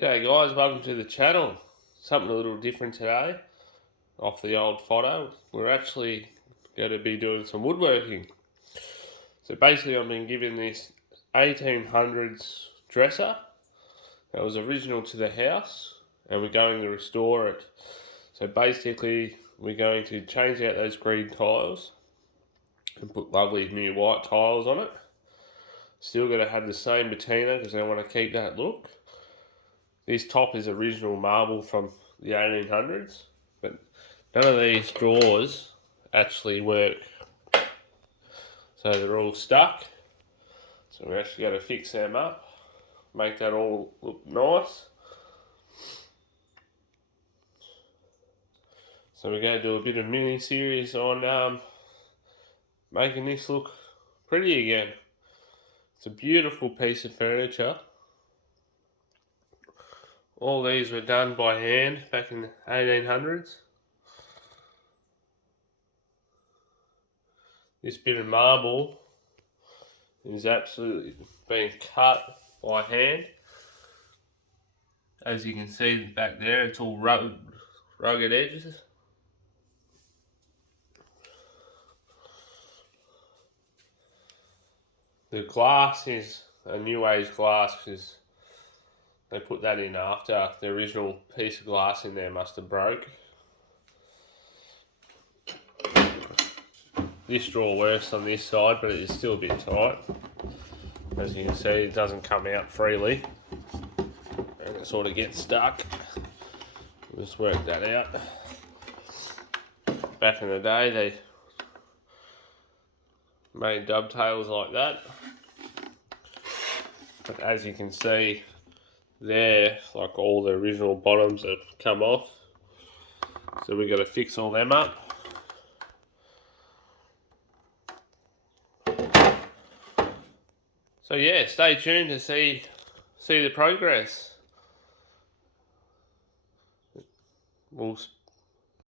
G'day guys, welcome to the channel. Something a little different today off the old photo. We're actually going to be doing some woodworking. So basically I've been given this 1800s dresser that was original to the house and we're going to restore it. So basically we're going to change out those green tiles and put lovely new white tiles on it. Still going to have the same patina because I want to keep that look. This top is original marble from the 1800s, but none of these drawers actually work. So they're all stuck. So we're actually going to fix them up, make that all look nice. So we're going to do a bit of mini series on making this look pretty again. It's a beautiful piece of furniture. All these were done by hand back in the 1800s. This bit of marble is absolutely being cut by hand. As you can see back there, it's all rugged edges. The glass is a new age glass because they put that in after the original piece of glass in there must have broke. This drawer works on this side, but it is still a bit tight. As you can see, it doesn't come out freely and it sort of gets stuck. Just work that out. Back in the day they made dovetails like that, but as you can see there, like all the original bottoms have come off, so we've got to fix all them up. So yeah, stay tuned to see the progress. We'll